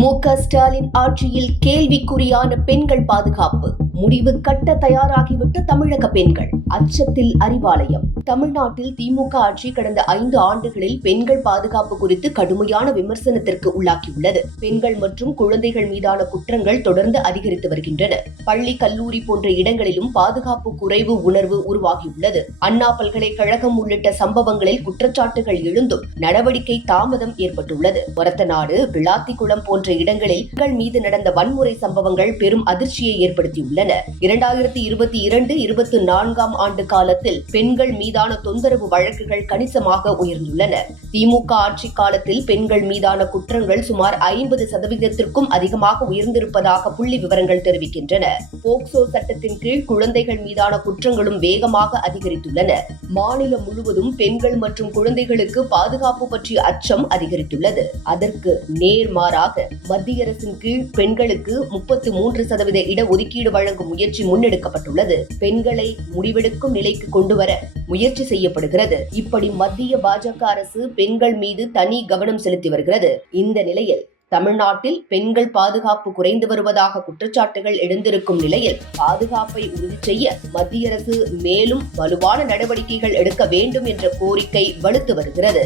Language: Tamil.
மு.க.ஸ்டாலின் ஆட்சியில் கேள்விக்குறியான பெண்கள் பாதுகாப்பு. முடிவு கட்ட தயாராகிவிட்ட தமிழக பெண்கள். அச்சத்தில் அறிவாலயம். தமிழ்நாட்டில் திமுக ஆட்சி கடந்த 5 ஆண்டுகளில் பெண்கள் பாதுகாப்பு குறித்து கடுமையான விமர்சனத்திற்கு உள்ளாகியுள்ளது. பெண்கள் மற்றும் குழந்தைகள் மீதான குற்றங்கள் தொடர்ந்து அதிகரித்து வருகின்றன. பள்ளி, கல்லூரி போன்ற இடங்களிலும் பாதுகாப்பு குறைவு உணர்வு உருவாகியுள்ளது. அண்ணா பல்கலைக்கழகம் உள்ளிட்ட சம்பவங்களில் குற்றச்சாட்டுகள் எழுந்தும் நடவடிக்கை தாமதம் ஏற்பட்டுள்ளது. ஒரத்தநாடு, விளாத்திக்குளம் போன்ற இடங்களில் பெண்கள் மீது நடந்த வன்முறை சம்பவங்கள் பெரும் அதிர்ச்சியை ஏற்படுத்தியுள்ளன. 2022-24 ஆண்டு காலத்தில் பெண்கள் மீதான தொந்தரவு வழக்குகள் கணிசமாக உயர்ந்துள்ளன. திமுக ஆட்சி காலத்தில் பெண்கள் மீதான குற்றங்கள் சுமார் 50% அதிகமாக உயர்ந்திருப்பதாக புள்ளி விவரங்கள் தெரிவிக்கின்றன. போக்சோ சட்டத்தின் கீழ் குழந்தைகள் மீதான குற்றங்களும் வேகமாக அதிகரித்துள்ளன. மாநிலம் முழுவதும் பெண்கள் மற்றும் குழந்தைகளுக்கு பாதுகாப்பு பற்றிய அச்சம் அதிகரித்துள்ளது. அதற்கு நேர்மாறாக மத்திய அரசின் கீழ் பெண்களுக்கு 33% இடஒதுக்கீடு வழங்கும் முயற்சி முன்னெடுக்கப்பட்டுள்ளது. பெண்களை முடிவெடுக்கும் நிலைக்கு கொண்டுவர முயற்சி செய்யப்படுகிறது. இப்படி மத்திய பாஜக அரசு பெண்கள் மீது தனி கவனம் செலுத்தி வருகிறது. இந்த நிலையில் தமிழ்நாட்டில் பெண்கள் பாதுகாப்பு குறைந்து வருவதாக குற்றச்சாட்டுகள் எழுந்திருக்கும் நிலையில் பாதுகாப்பை உறுதி செய்ய மத்திய அரசு மேலும் வலுவான நடவடிக்கைகள் எடுக்க வேண்டும் என்ற கோரிக்கை வலுத்து வருகிறது.